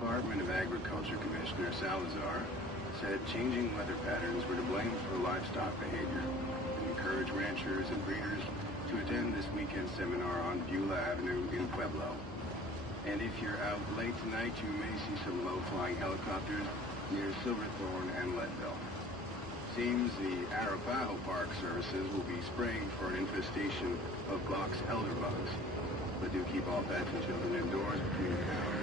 Department of Agriculture Commissioner Salazar said changing weather patterns were to blame for livestock behavior and encouraged ranchers and breeders to attend this weekend seminar on Beulah Avenue in Pueblo. And if you're out late tonight, you may see some low-flying helicopters near Silverthorne and Leadville. Seems the Arapaho Park Services will be spraying for an infestation of box elderbugs. But do keep all pets and children indoors between hours.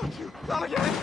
Don't you! Not again!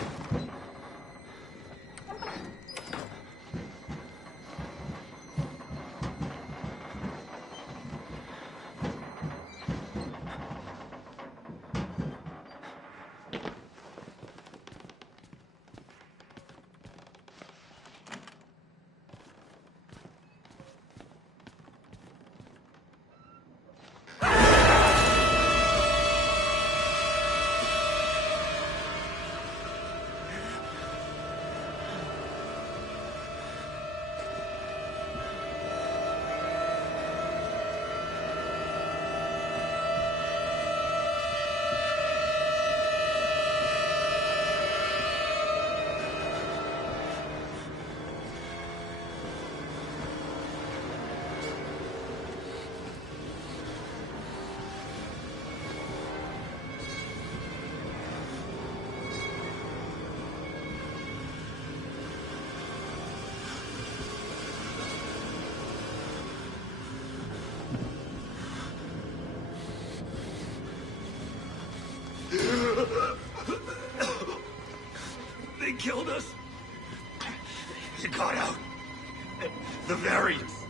They killed us. You got out. The variants.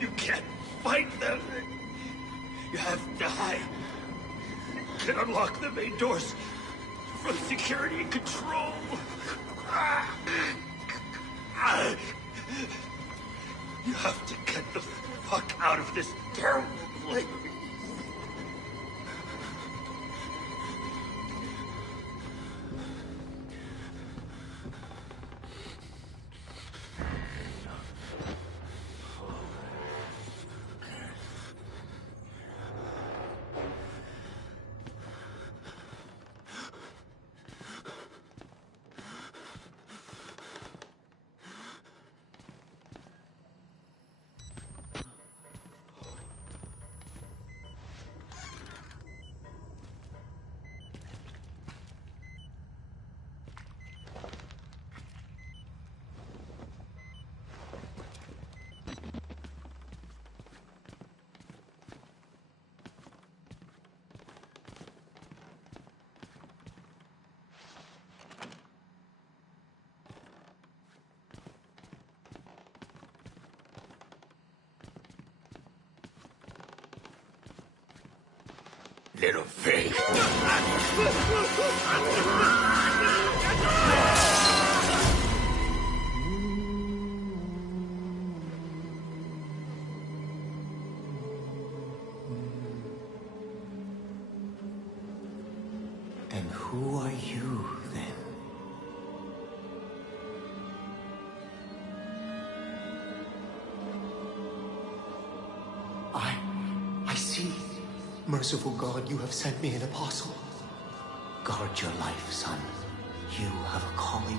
You can't fight them. You have to hide. You can unlock the main doors from security and control. You have to get the fuck out of this terrible place. Little pig. And who are you, then? I see. Merciful God, you have sent me an apostle. Guard your life, son. You have a calling.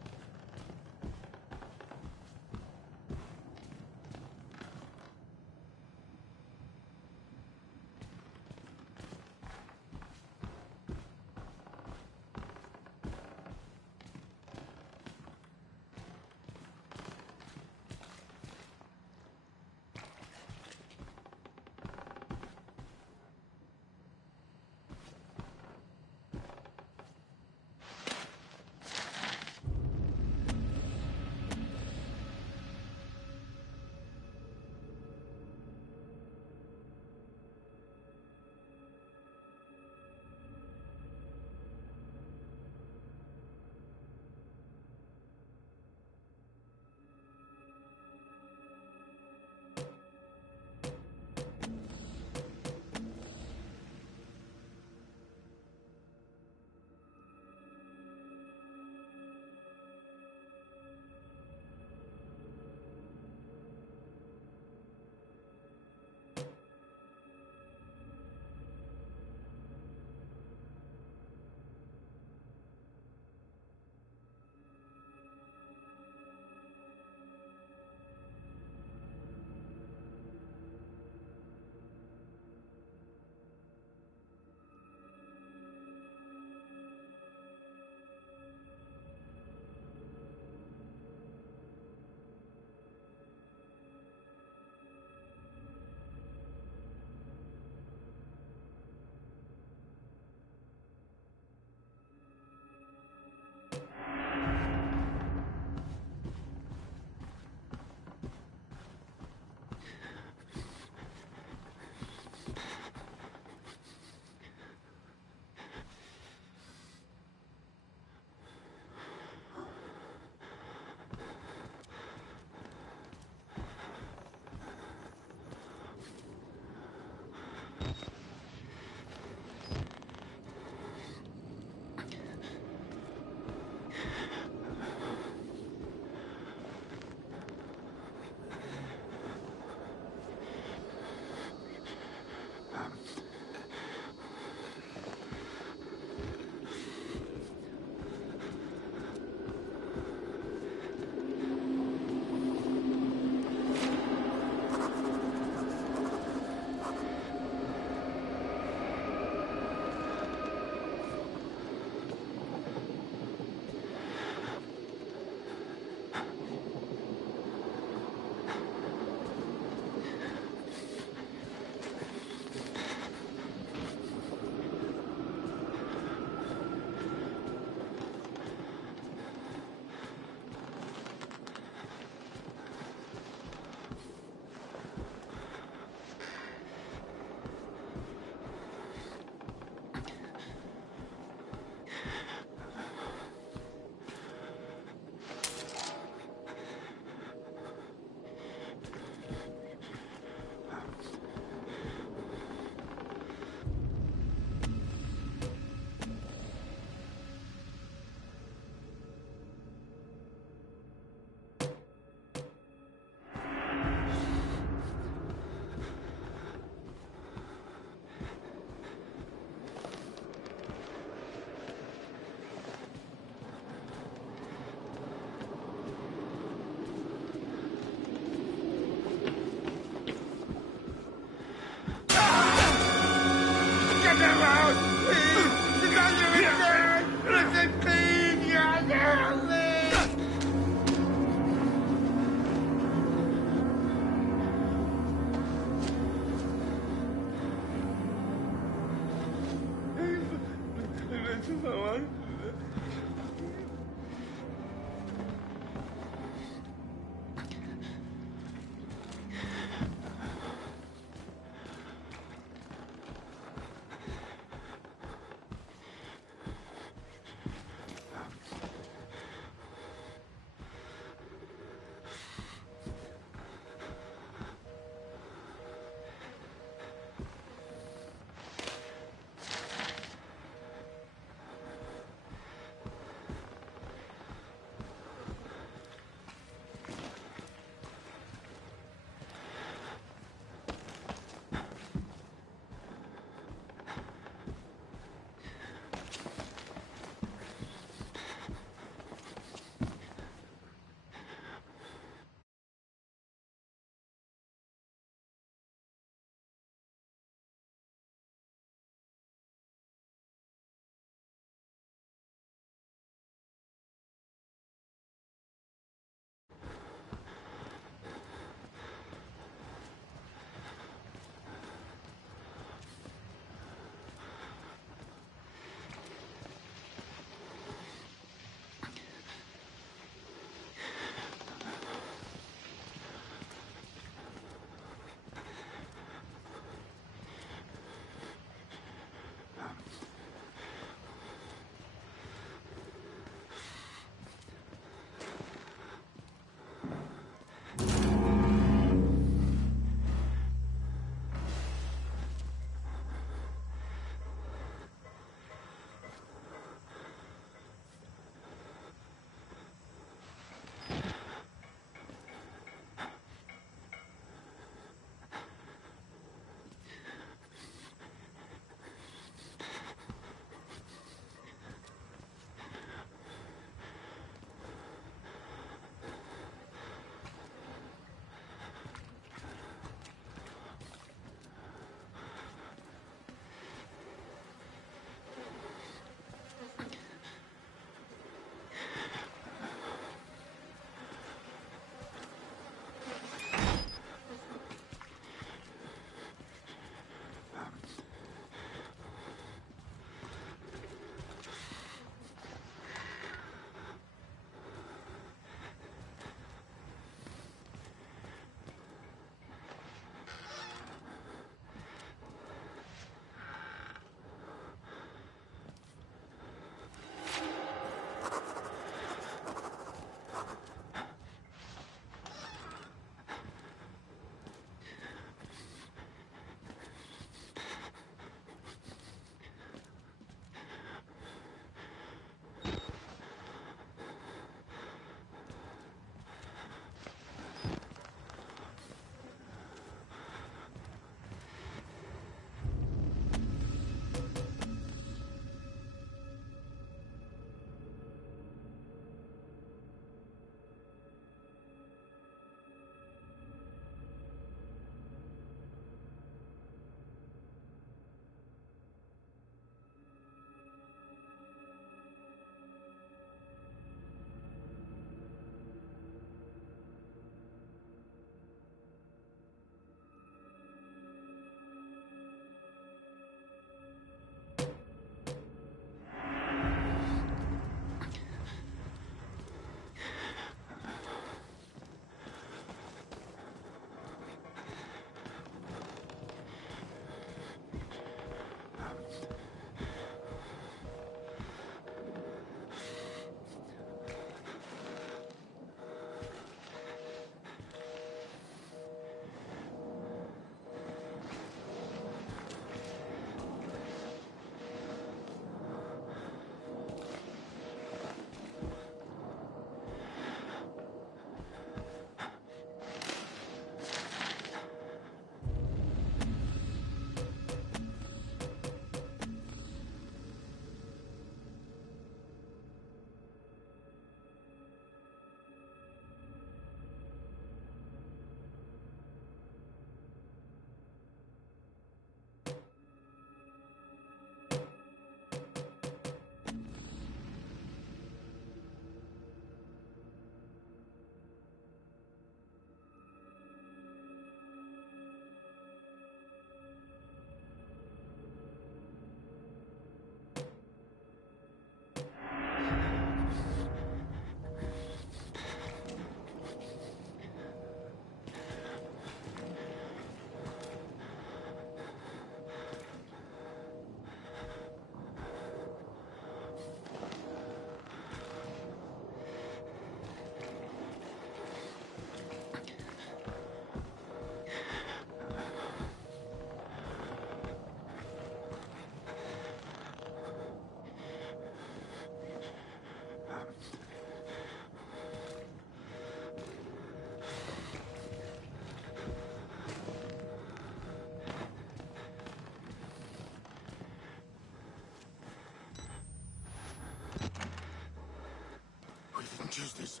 choose this.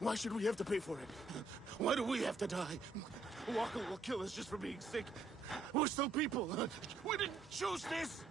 Why should we have to pay for it? Why do we have to die? Walker will kill us just for being sick. We're still people. We didn't choose this.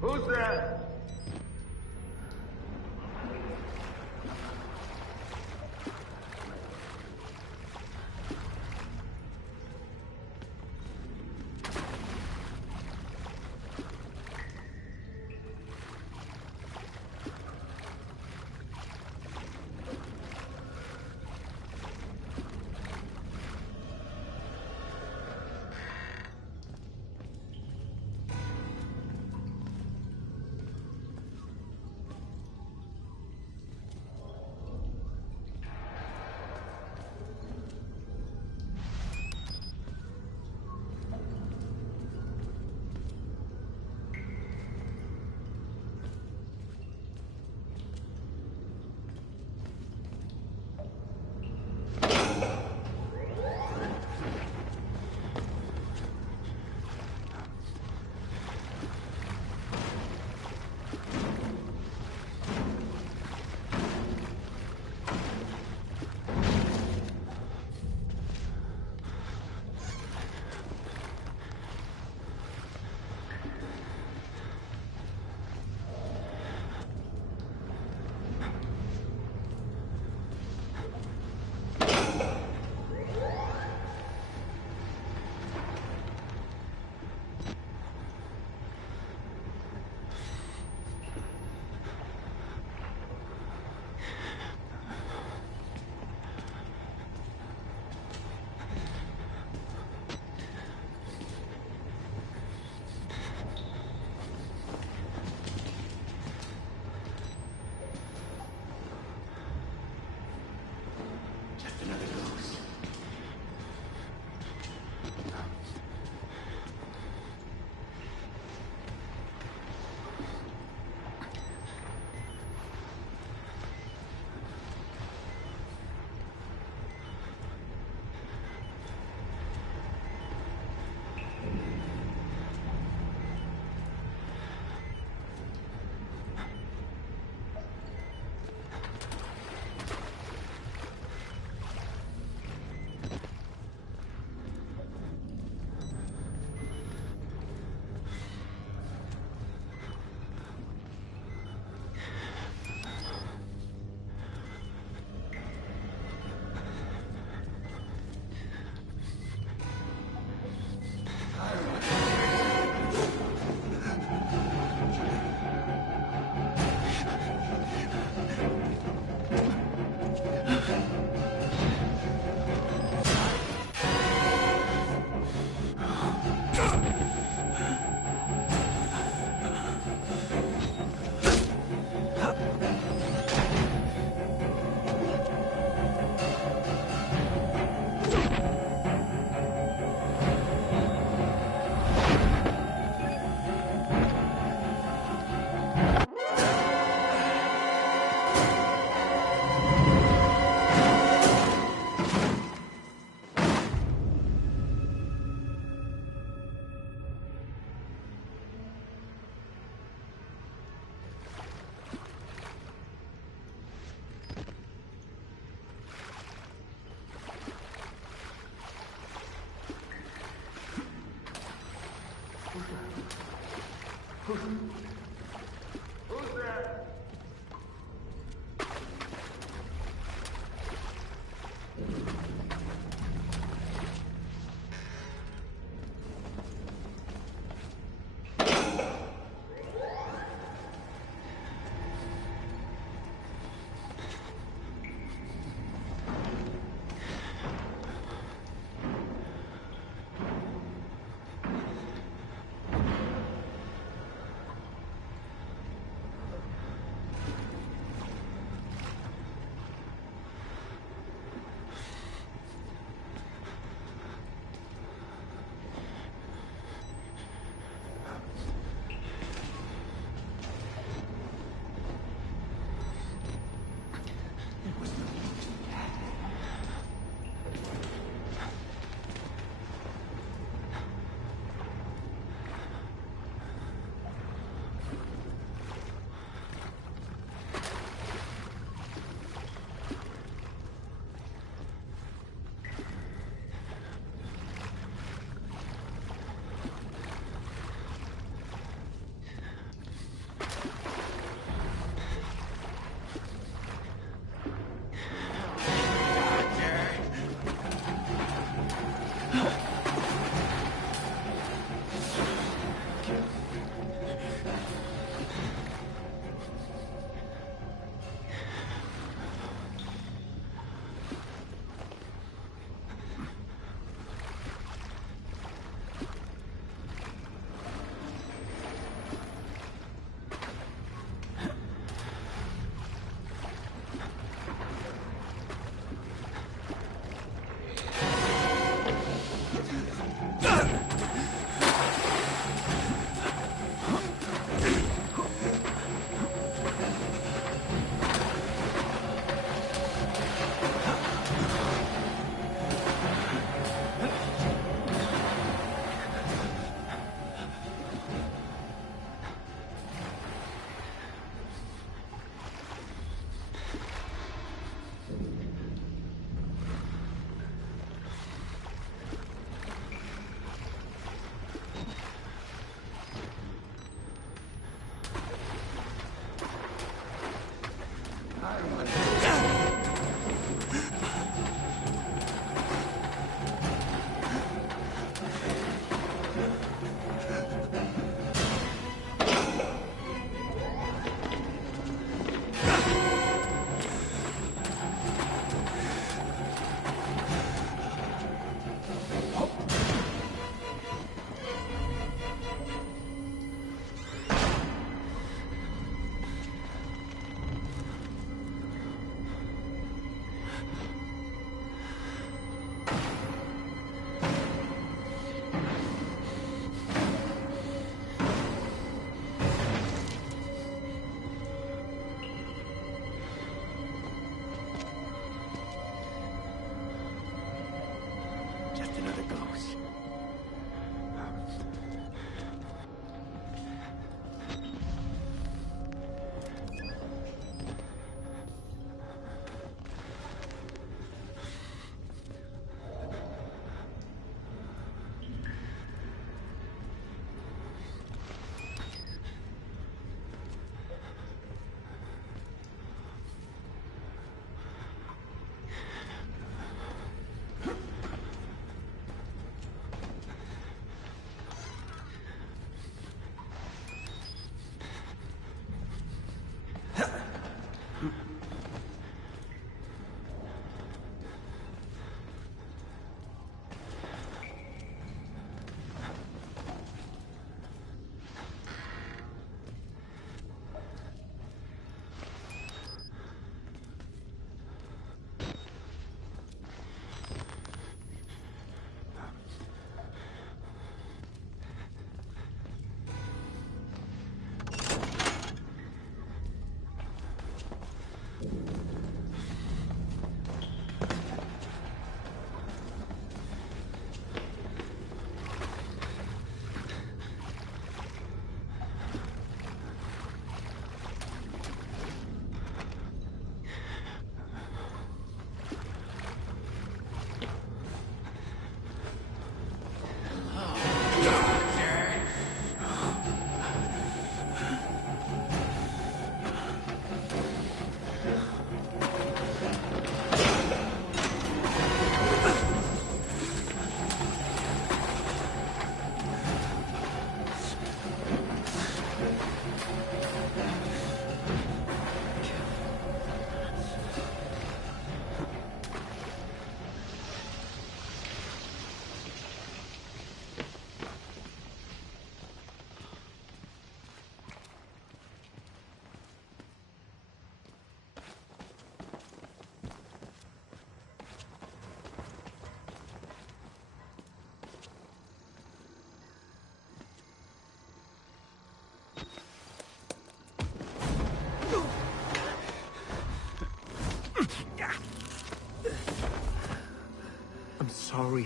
Who's there?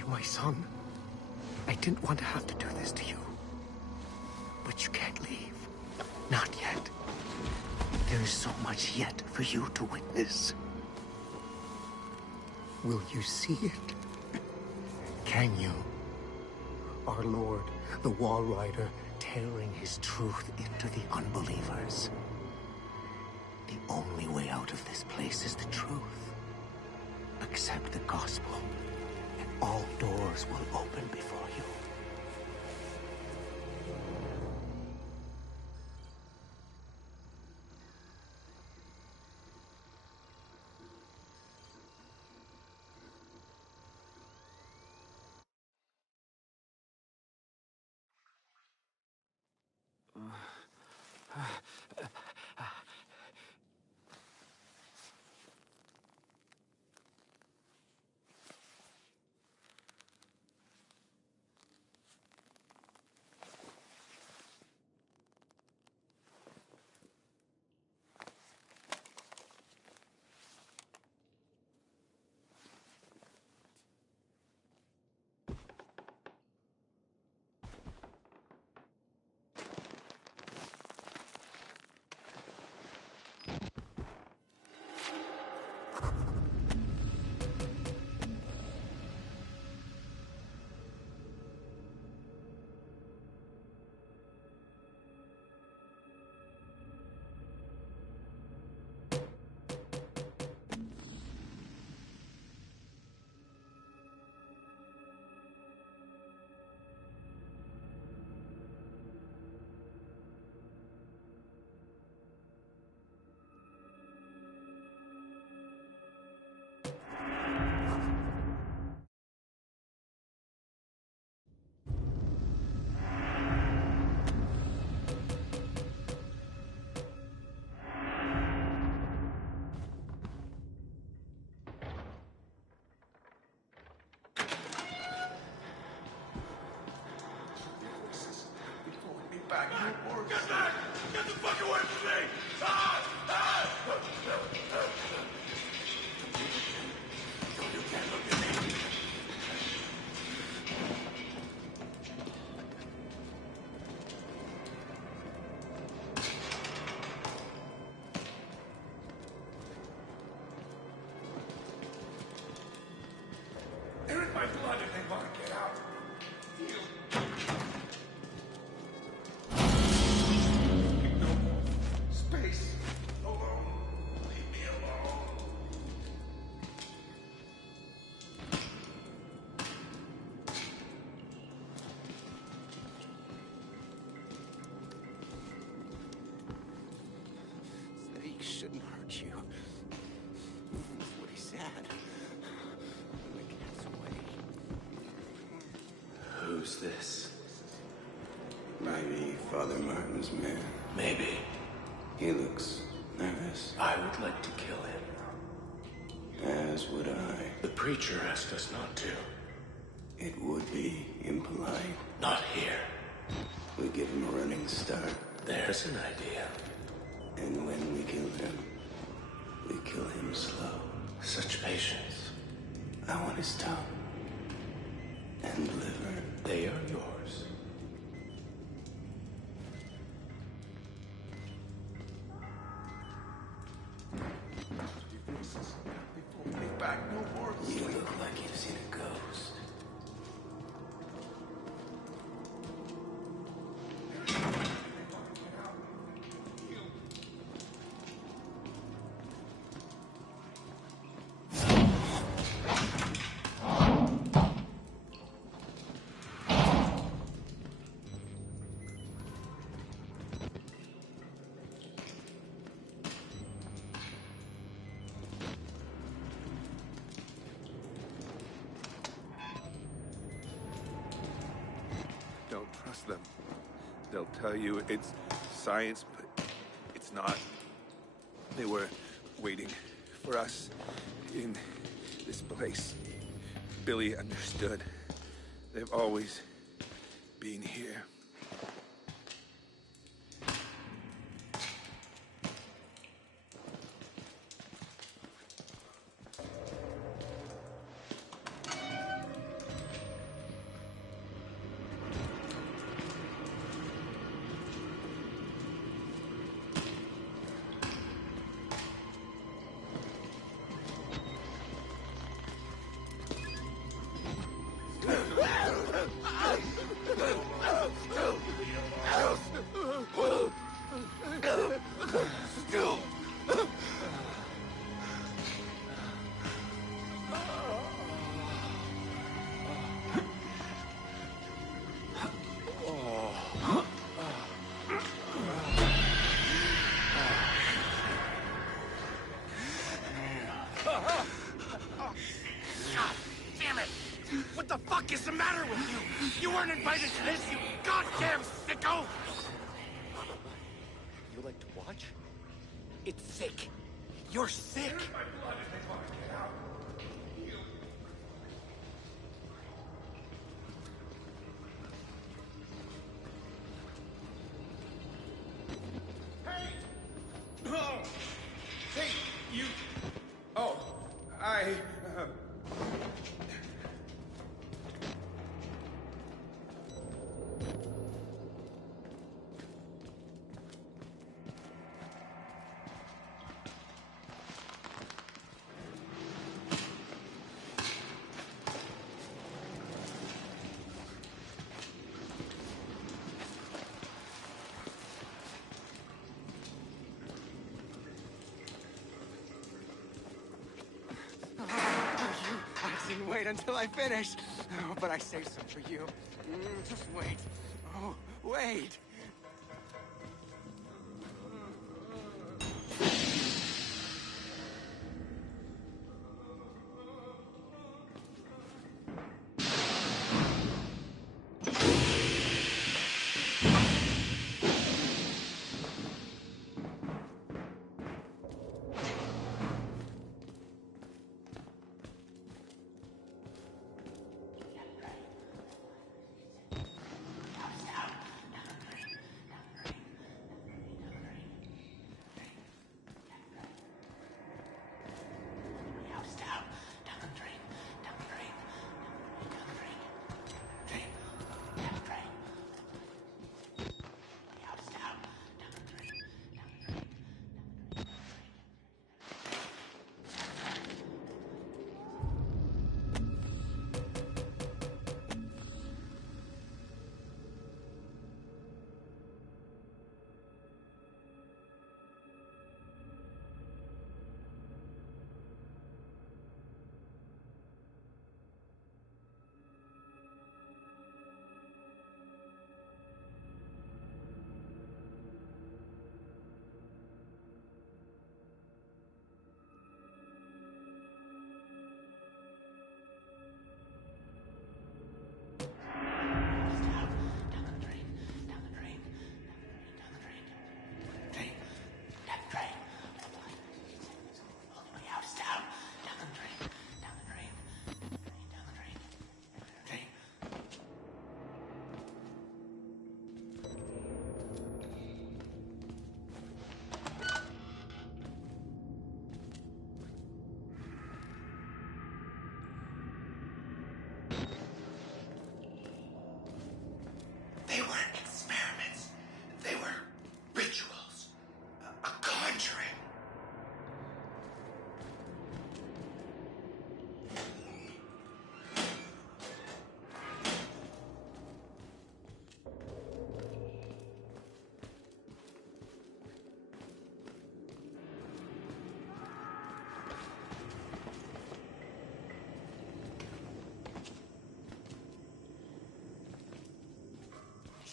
leave my son. I didn't want to have to do this to you. But you can't leave. Not yet. There is so much yet for you to witness. Will you see it? Can you? Our Lord, the Wall Rider, tearing his truth into the unbelievers. The only way out of this place is the truth. Accept the gospel, and all doors will open before you. Get back! Get the fuck away from me! You can't look at me! They're in my blood and they want to get out. Space. Alone. Leave me alone. He shouldn't hurt you. That's what he said. The cat's away. Who's this? Maybe Father Martin's man. Maybe. He looks nervous. I would like to kill him. As would I. The preacher asked us not to. It would be impolite. Not here. We give him a running start. There's an idea. And when we kill him, we kill him slow. Such patience. I want his tongue. And liver. They are yours. Back no more. You look like you've seen a ghost. Don't trust them. They'll tell you it's science, but it's not. They were waiting for us in this place. Billy understood. They've always been here. You're sick! Hey! Oh! Hey, you... Oh, I... I didn't wait until I finished. Oh, but I saved some for you. Just wait. Oh, wait. They weren't experiments. They were rituals. A conjuring.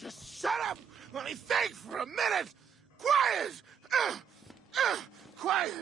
Just shut up! Let me think for a minute! Quiet! Quiet!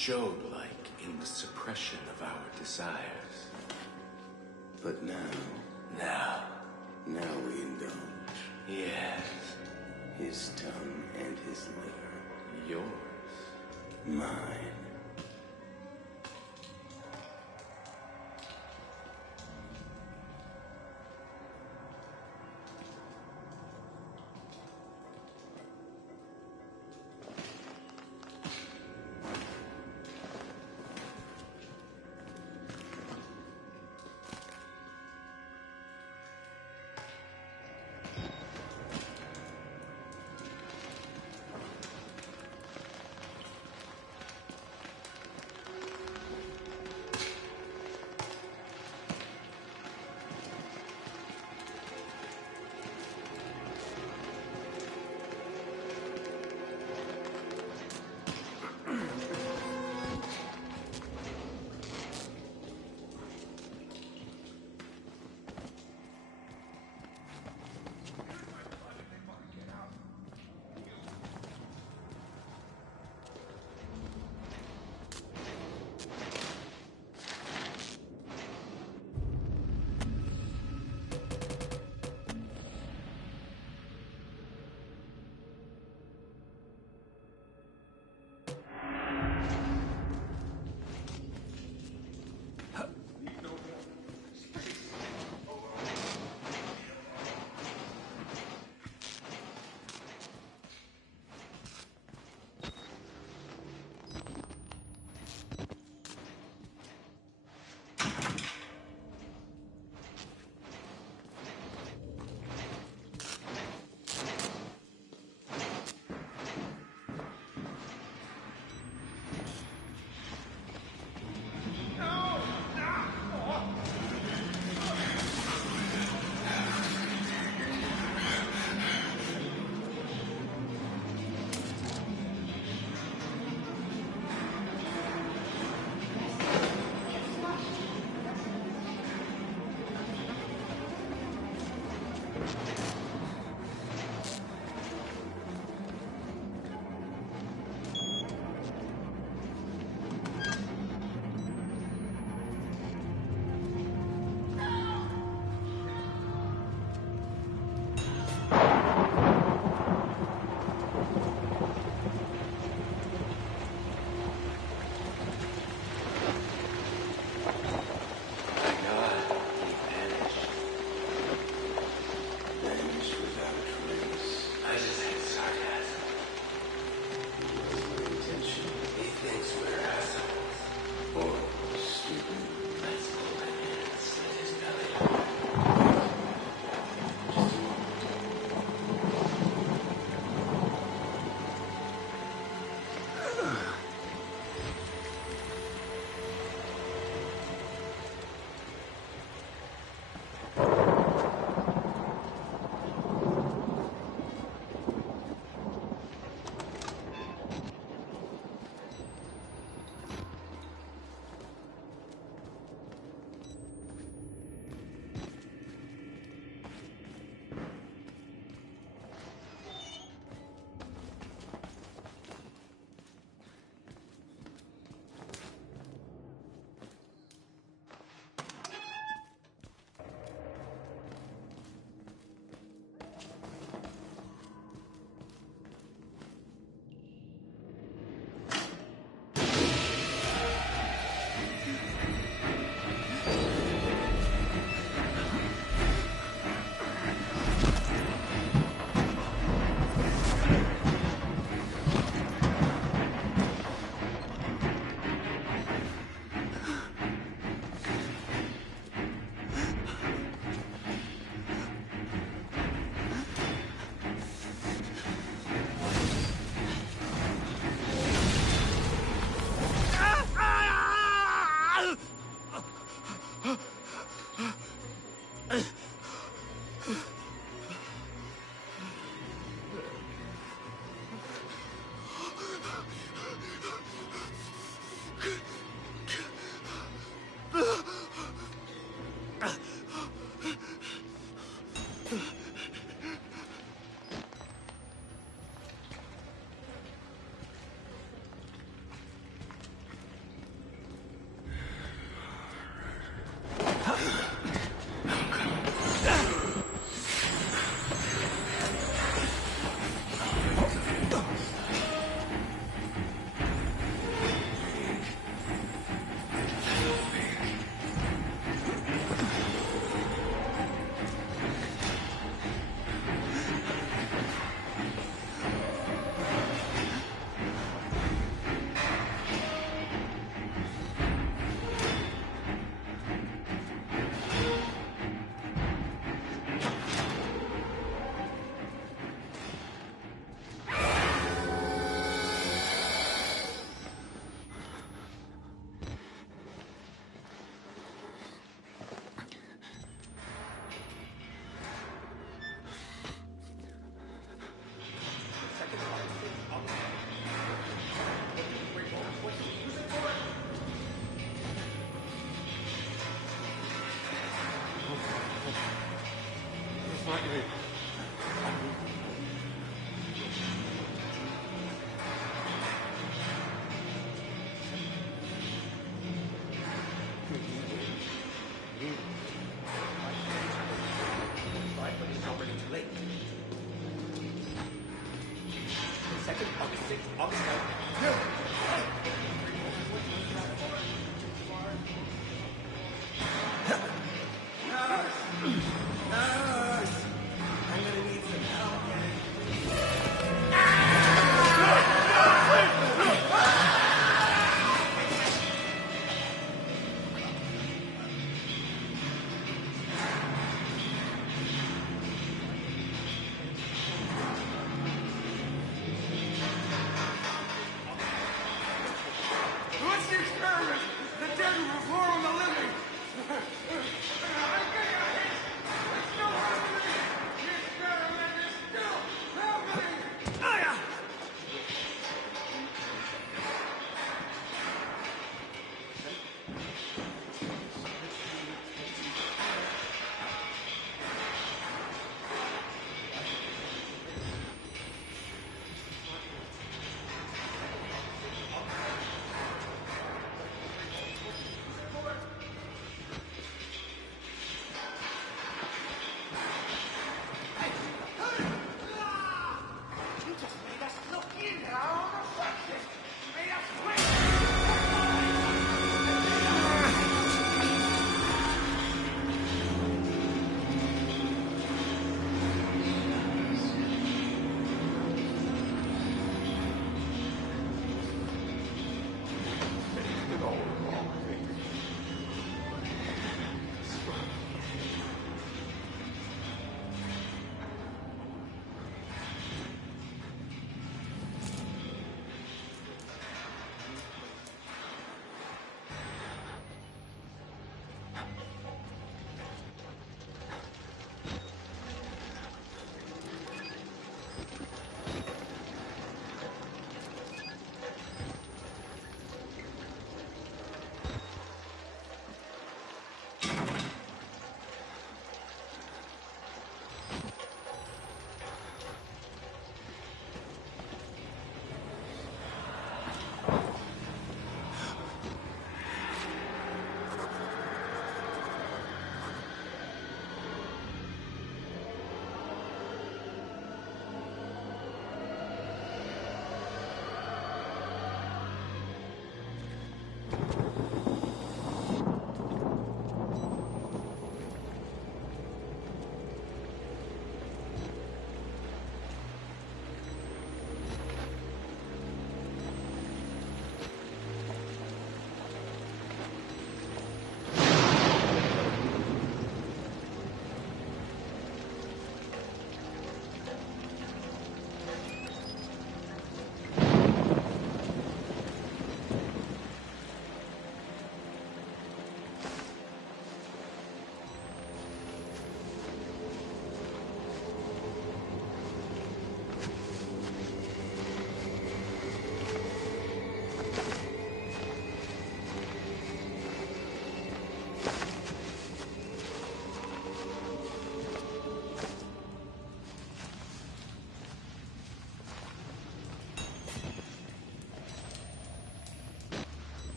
Job-like in the suppression of our desires. But now we indulge. Yes, His tongue and his liver. yours. Mine.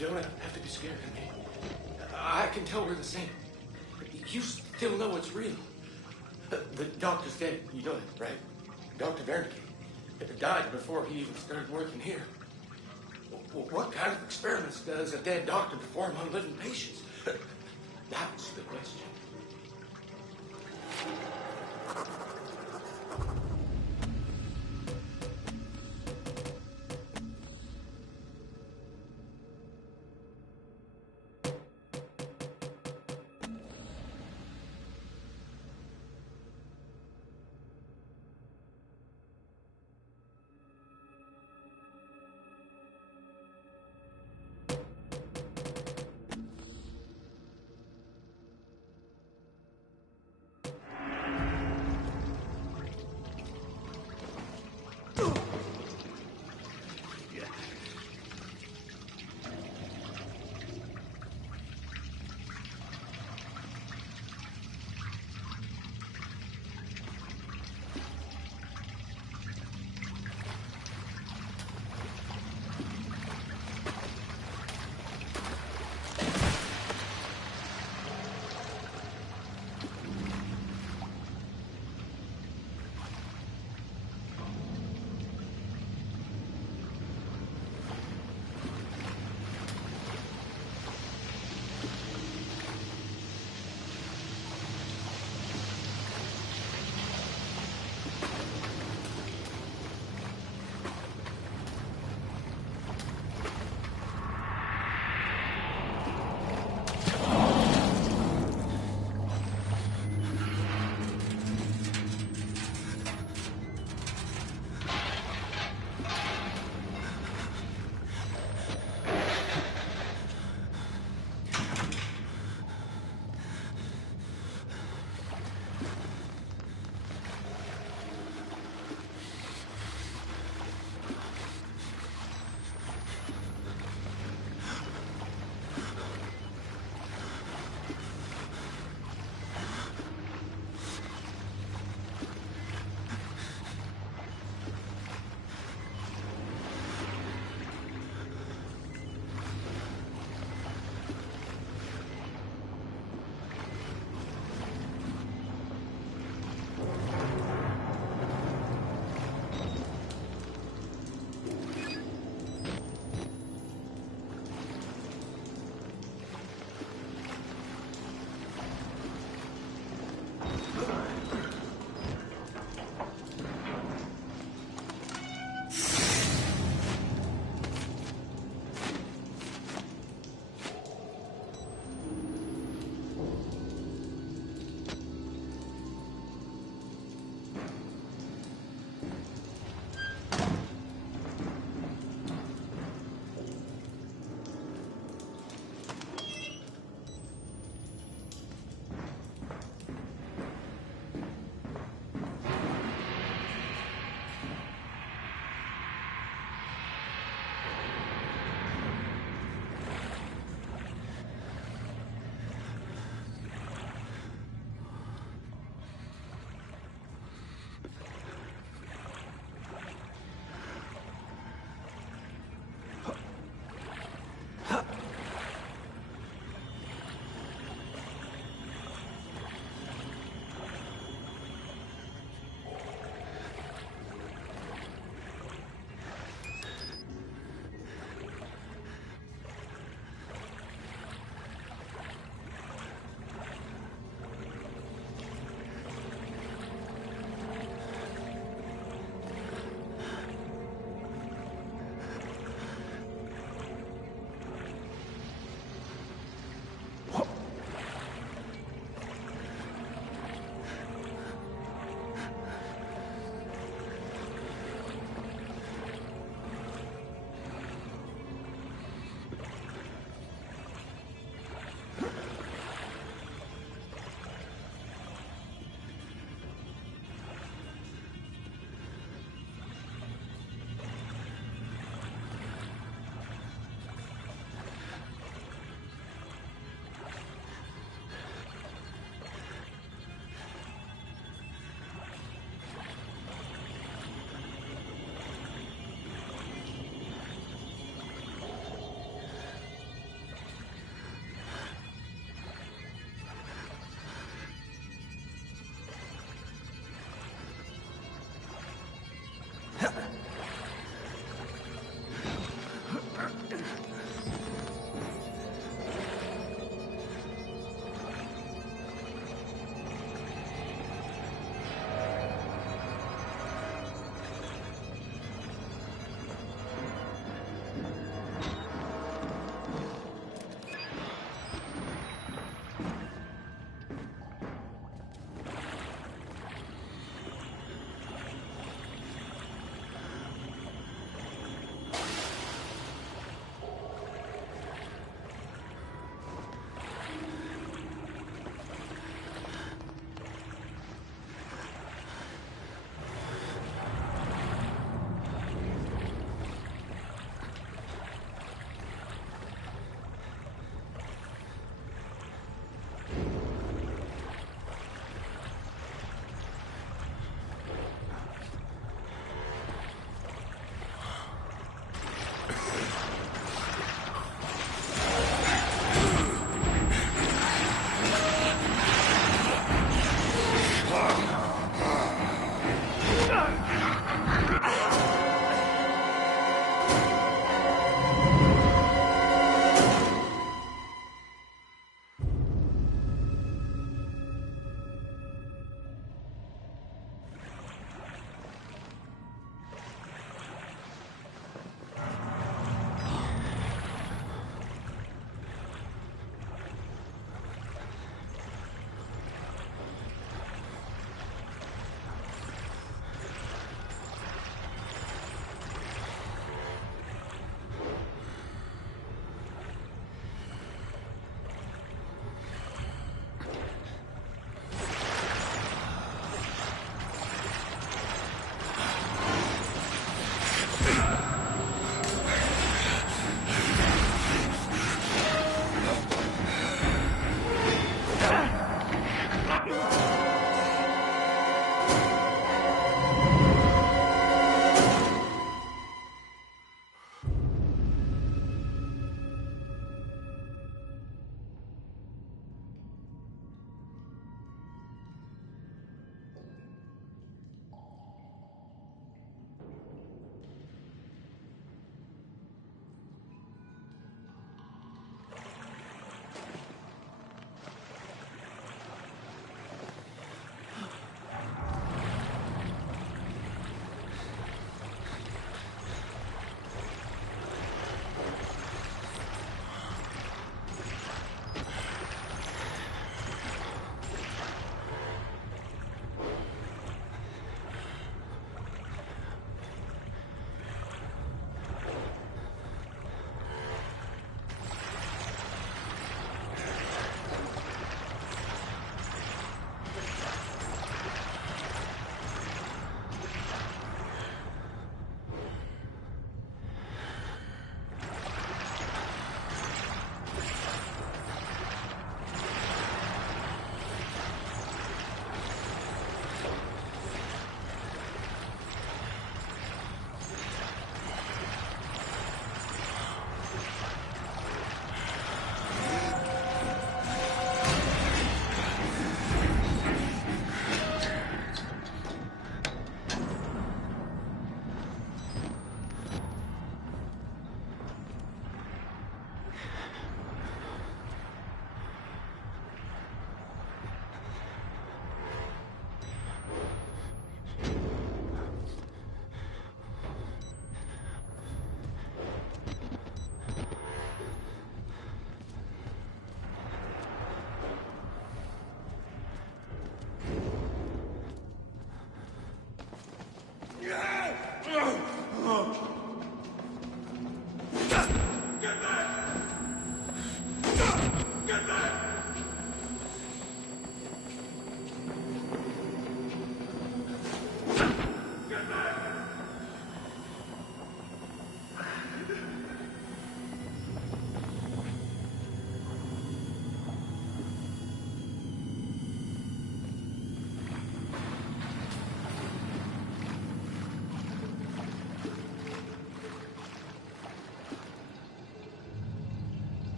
You don't have to be scared of me. I can tell we're the same. You still know it's real. The doctor's dead. You know that, right? Dr. Wernicke died before he even started working here. What kind of experiments does a dead doctor perform on living patients? That's the question.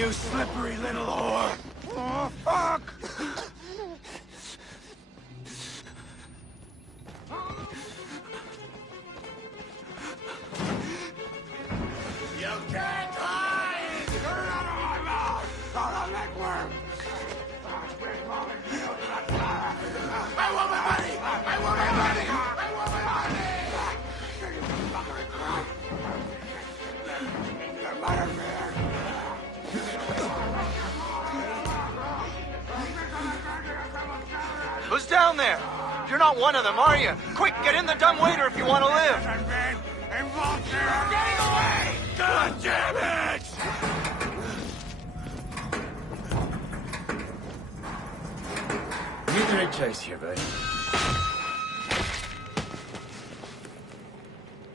you slippery little whore! Oh, fuck! You can't hide! You're out of my mouth! Out of that worm! I want my money! I want my money! I want my money! Who's down there? You're not one of them, are you? Quick, get in the dumbwaiter if you want to live. Getting away! God damn it! You're the right choice here, buddy.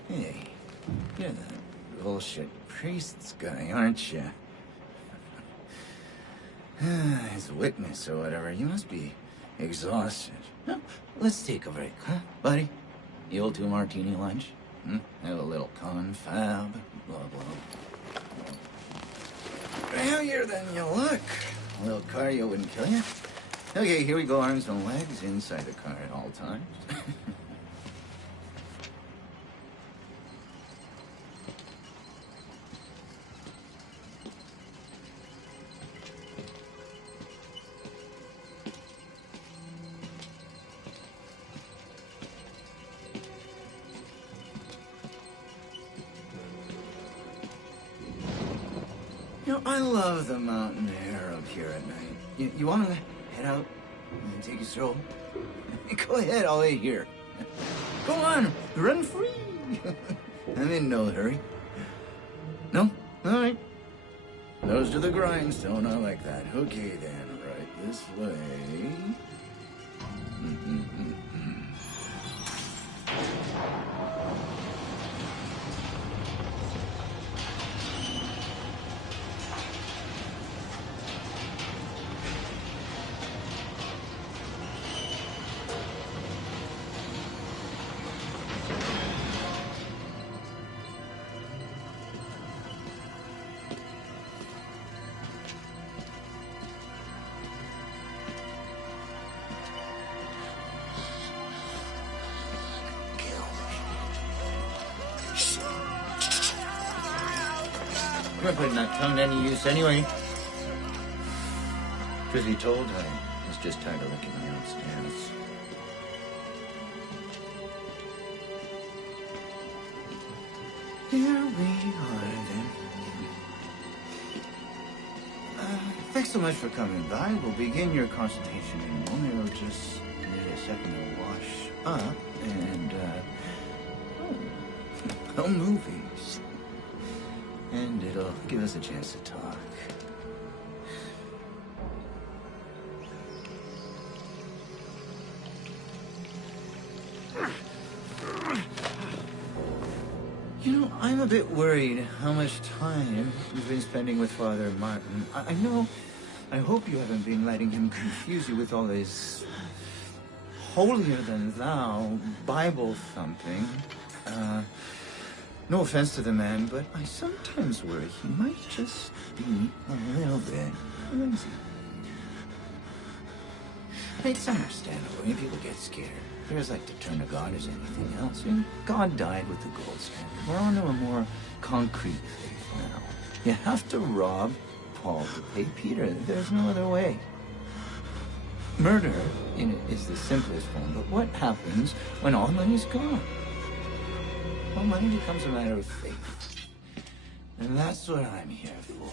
Hey, you're the bullshit priest's guy, aren't you? His witness or whatever. You must be exhausted. No, let's take a break, huh, buddy? The old 2-martini lunch? Have a little confab, blah, blah. Heavier than you look. A little cardio wouldn't kill you. Okay, here we go, arms and legs inside the car at all times. You know, I love the mountain air up here at night. You want to head out and take a stroll? Go ahead, I'll wait here. Go on, run free. I'm in no hurry. No? All right. Nose to the grindstone, I like that. Okay then, right this way. I'm not putting that tongue to any use anyway. Truth be told, I was just tired of licking my own stance. Here we are then. Thanks so much for coming by. We'll begin your consultation in a moment. It'll just need a second to wash up and, movies. And it'll give us a chance to talk. You know, I'm a bit worried how much time you've been spending with Father Martin. I hope you haven't been letting him confuse you with all his holier-than-thou Bible thumping. No offense to the man, but I sometimes worry he might just be a little bit crazy. It's understandable when people get scared. They're as like to turn to God as anything else. And God died with the gold standard. We're on to a more concrete faith now. You have to rob Paul to pay Peter. There's no other way. Murder is the simplest form, but what happens when all money's gone? Well, money becomes a matter of faith. And that's what I'm here for.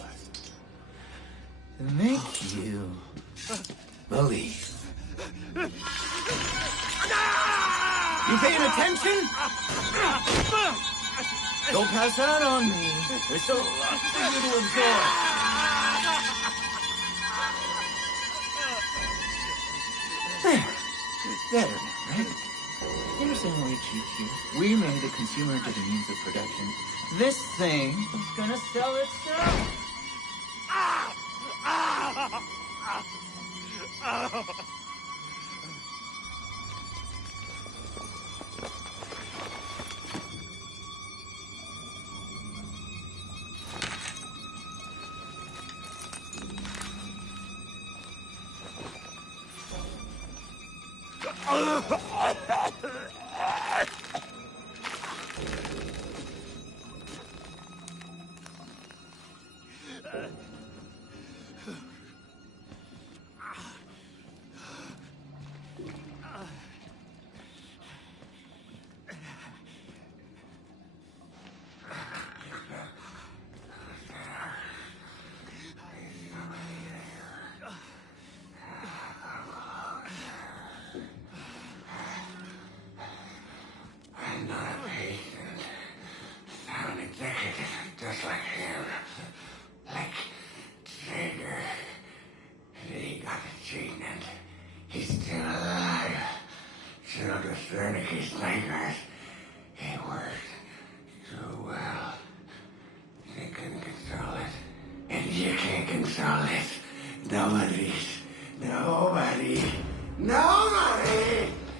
To make you believe. You paying attention? Don't pass out on me. There's so much for you to absorb. There. Better now, right? You understand why we cheat here? We made the consumer into the means of production. This thing is gonna sell itself. just like him. Like Jaeger. He got the gene and he's still alive. Children Wernicke's nightmares. He worked so well. They couldn't control it. And you can't control it. Nobody.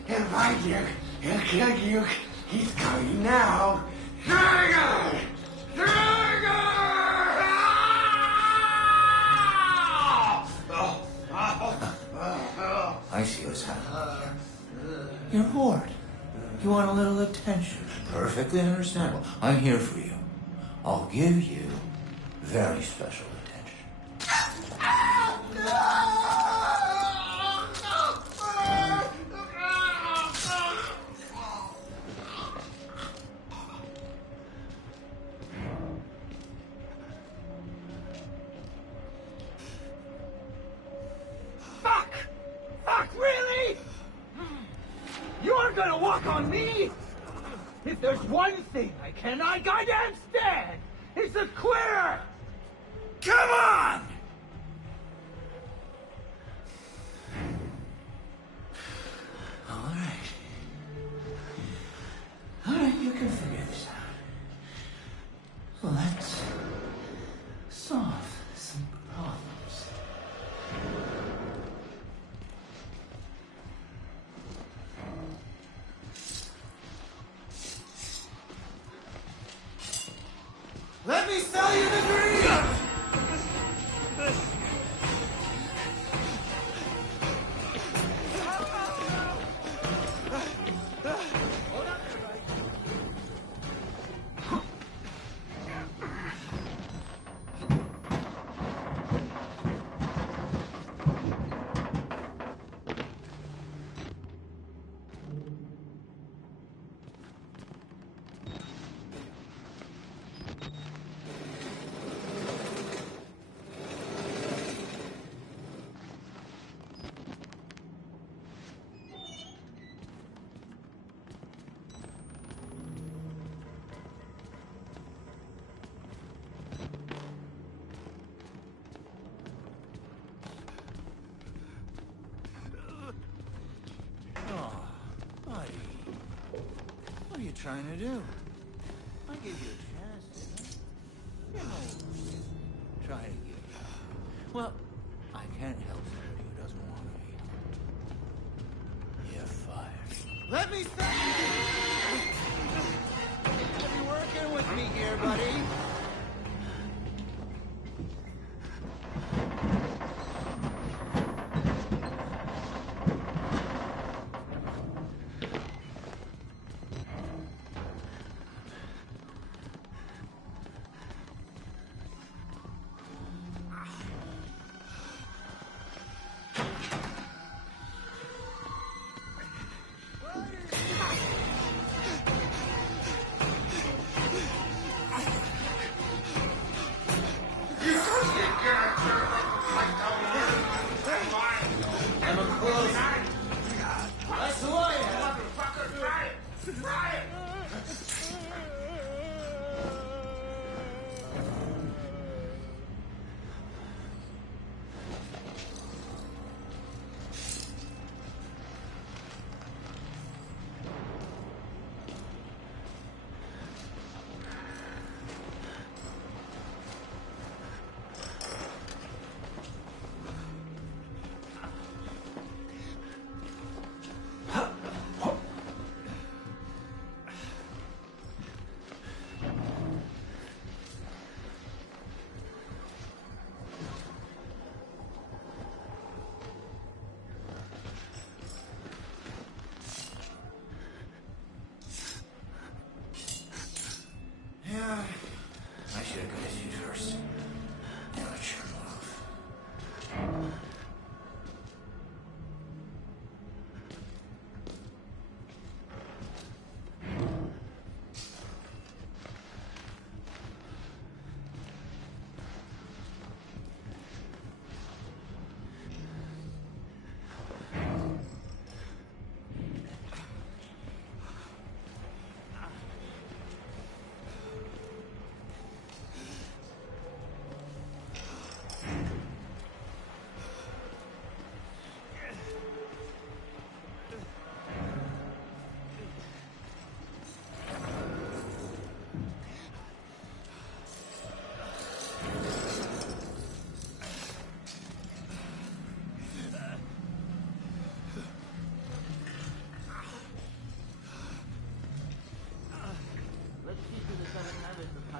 He'll find you. He'll kill you. He's coming now. Dragon! I see what's happening here. You're bored. You want a little attention. Perfectly understandable. I'm here for you. I'll give you very special attention. Fuck, really? You aren't gonna walk on me? If there's one thing I cannot goddamn stand, it's a quitter! Come on! All right, you can figure this out. Let's solve some problems. Let me sell you the dream! What are you trying to do? I gave you a chance, didn't I? You know, try to give you. Well, I can't help somebody who doesn't want to be. You're fired. Let me sell you! You're working with me here, buddy.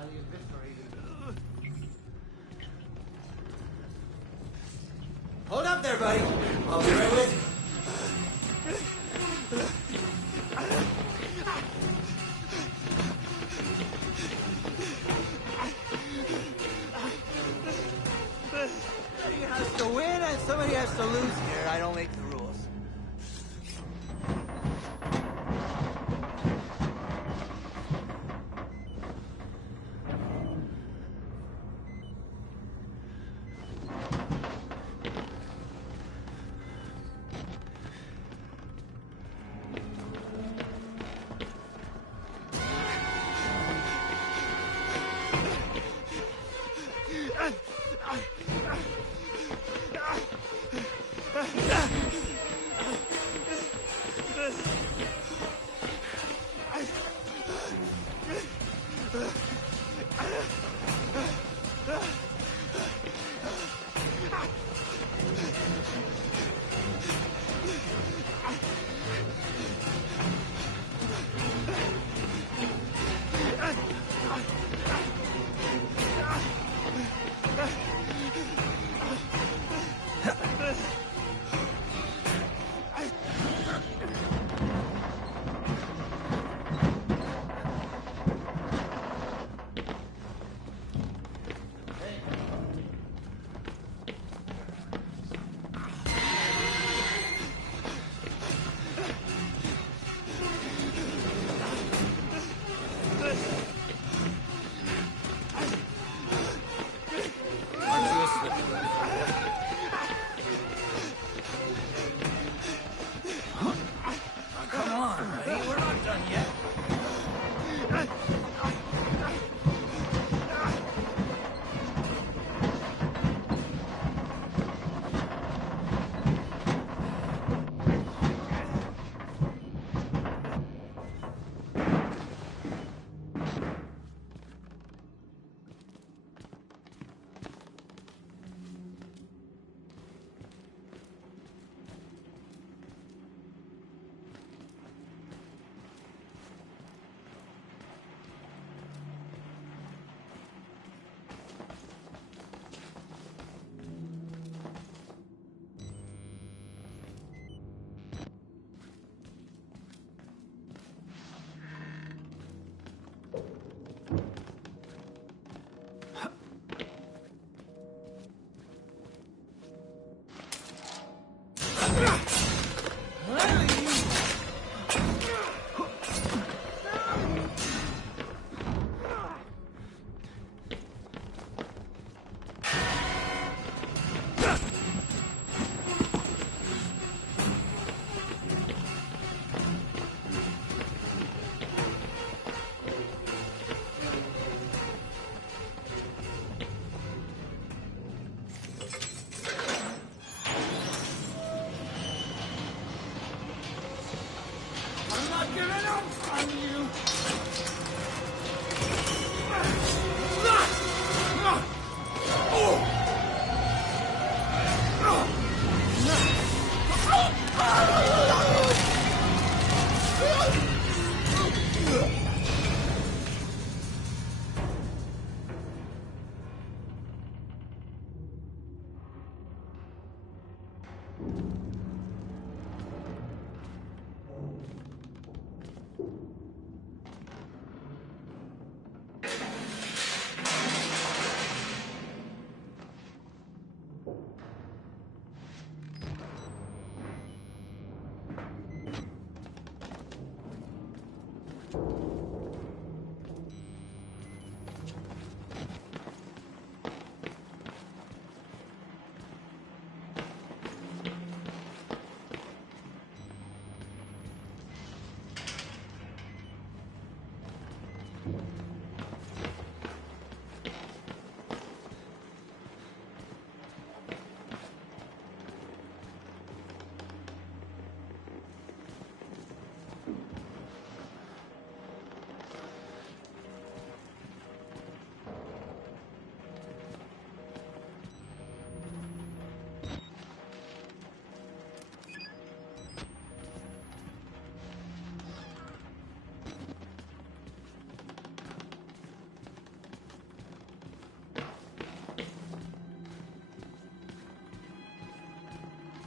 highly eviscerated. Hold up there, buddy. I'll be right with you. Somebody has to win and somebody has to lose here. I don't make the rules.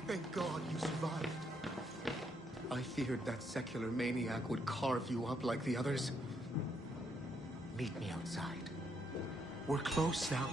Thank God you survived. I feared that secular maniac would carve you up like the others. Meet me outside. We're close now.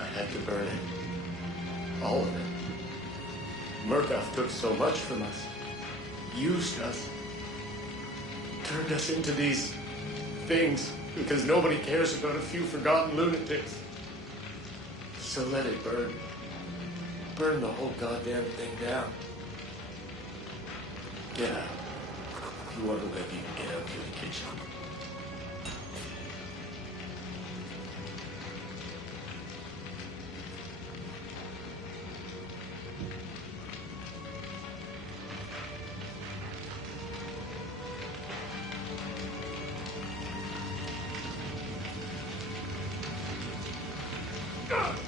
I had to burn it. All of it. Murkoff took so much from us. Used us. Turned us into these things because nobody cares about a few forgotten lunatics. So let it burn. Burn the whole goddamn thing down. Get out. If you want to live, you can get out to the kitchen. Ugh!